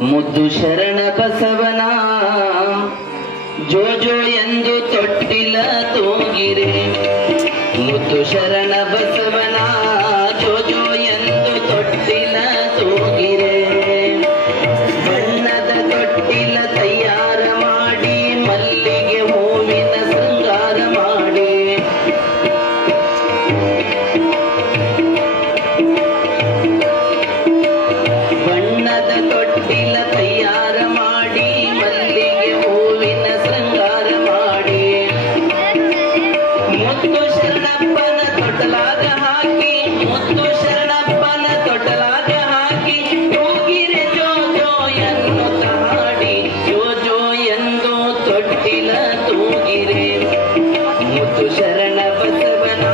ಮುದ್ದು ಶರಣ ಬಸವನ ಜೋ ಜೋ ಎಂದು ತೊಟ್ಟಿಲ ತೂಗಿರೆ. ಮುದ್ದು ಶರಣ ಬಸವನ ಜೋ ಜೋ ಎಂದು ತೊಟ್ಟಿಲ ತೂಗಿರೆ. ಬಣ್ಣದ ತೊಟ್ಟಿಲ ತಯಾರ ಮಾಡಿ ಮಲ್ಲಿಗೆ ಹೂವಿನ ಶೃಂಗಾರ ಮಾಡಿ. ಬಣ್ಣದ ತೊಟ್ಟಿಲ ತಯಾರ ಮಾಡಿ ಮಲ್ಲಿಗೆ ಹೂವಿನ ಶೃಂಗಾರ ಮಾಡಿ. ಮುತ್ತು ಶರಣಪ್ಪನ ತೊಟ್ಟಲಾಗ ಹಾಕಿ, ಮುತ್ತು ಶರಣಪ್ಪನ ತೊಟ್ಟಲಾಗ ಹಾಕಿ ತೂಗಿರೆ ಜೋ ಜೋ ಎನ್ನುತ್ತ ಹಾಡಿ. ಜೋ ಜೋ ಎಂದು ತೊಟ್ಟಿಲ ತೂಗಿರೆ. ಮುತ್ತು ಶರಣ ಬಸವನ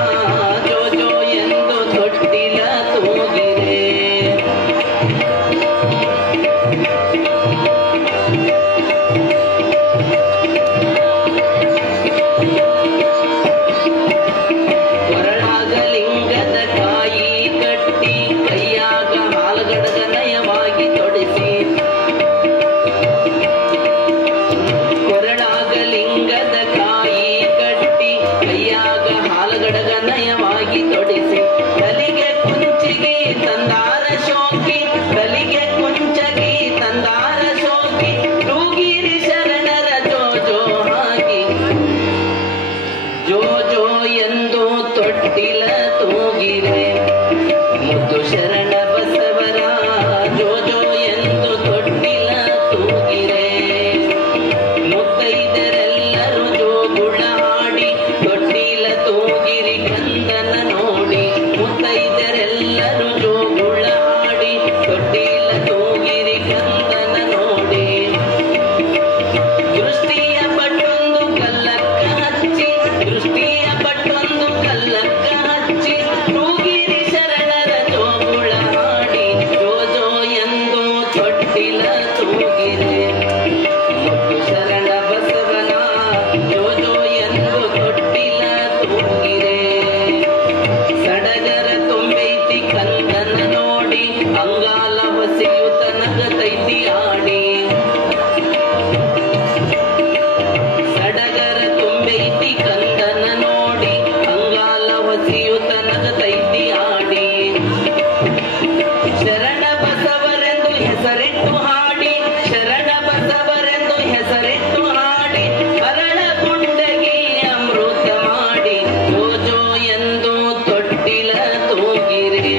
ಜೋ ಜೋ ಎಂದು ತೊಟ್ಟಿಲ ತೂಗಿರೆ. ಕೊರಳಾಗಲಿಂಗದ ಕಾಯಿ ಕಟ್ಟಿ ಕೈಯಾಗ ಹಾಲಗಡಗ ನಯವಾಗಿ ತೊಡಿಸಿ. ಕೊರಳಾಗಲಿಂಗದ ಕಾಯಿ ಕಟ್ಟಿ ಕೈಯಾಗ ಹಾಲಗಡಗ ನಯವಾಗಿ ತೊಡಿಸಿ. ತಲೆಗೆ ಕುಂಚಿಗೆ ತಂದಾರ ಶೋಕಿ, ತಲೆಗೆ ಕುಂಚಗಿ ತಂದಾರ ಶೋಕಿ ತೂಗಿರಿ ಶರಣರ ಜೋ ಜೋ ಹಾಕಿ. ಜೋ ಜೋ ಎಂದು ತೊಟ್ಟಿಲ ತೂಗಿರೆ. ಮುದ್ದು ಶರಣ ಬಸವರ ಜೋ ಜೋ ಎಂದು ತೊಟ್ಟಿಲ ತೂಗಿರೆ. ಮುತ್ತೈದರೆಲ್ಲರೂ ಜೋಗುಳ ಹಾಡಿ ತೊಟ್ಟಿಲ ತೂಗಿರಿ ಕಂದನ ನೋಡಿ. ಮುತ್ತೈದರೆಲ್ಲರೂ ಜೋಗುಳ ಹಾಡಿ ತೊಟ್ಟಿಲ ತೂಗಿರಿ ಕಂದನ ನೋಡಿ. ದೃಷ್ಟಿಯ ಪಟ್ಟೊಂದು ಕಲ್ಲಕ್ಕ ಹಚ್ಚಿ, ದೃಷ್ಟಿಯ ಪಟ್ಟೊಂದು ಕಲ್ಲಕ್ಕ ಹಚ್ಚಿ ತೂಗಿರಿ ಶರಣರ ಜೋಗುಳ ಹಾಡಿ. ಜೋ ಜೋ ಎಂದು ತೊಟ್ಟಿಲ ತೂಗಿರೆ. ಮುದ್ದು ಶರಣ ಬಸವನ ಜೋ ಜೋ ಎಂದು ತೊಟ್ಟಿಲ ತೂಗಿರೆ. ಸಡಗರ ತುಂಬೈತಿ ಕಂದನ ನೋಡಿ, ಅಂಗಾಲ ಹೊಸೆಯುತ ನಗತೈತಿ ಆಡಿ. ಸಡಗರ ತುಂಬೈತಿ ಕಂದನ ನೋಡಿ, ಅಂಗಾಲ ಹೊಸೆಯುತ ನಗತೈತಿ ಆಡಿ. ಶರಣ ಬಸವರೆಂದು ಹೆಸರಿಟ್ಟು ಹಾಡಿ, ಶರಣ ಬಸವರೆಂದು ಹೆಸರಿಟ್ಟು ಹಾಡಿ ಅರಳ ಗುಂಡಗಿ ಅಮೃತ ಮಾಡಿ. ಜೋ ಜೋ ಎಂದು ತೊಟ್ಟಿಲ ತೂಗಿರೆ.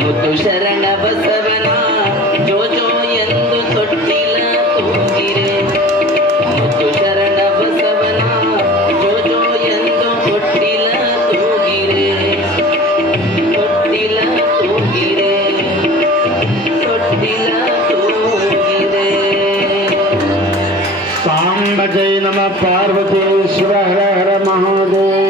ಮುದ್ದು ಶರಣ ಬಸವನ ಜೋ ಜೋ ಎಂದು ತೊಟ್ಟಿಲ ತೂಗಿರೆ. ಮುದ್ದು ಶರಣ ಬಸವನ ಜೋ ಜೋ ಎಂದು ತೊಟ್ಟಿಲ ತೂಗಿರೆ. ತೊಟ್ಟಿಲ ತೂಗಿರೆ. ತೊಟ್ಟಿಲ ತೂಗಿರೆ. ಸಾಂಬ ಜೈ ನಮ ಪಾರ್ವತಿ ಶಿವ ಹರ ಹರ ಮಹಾದೇವ.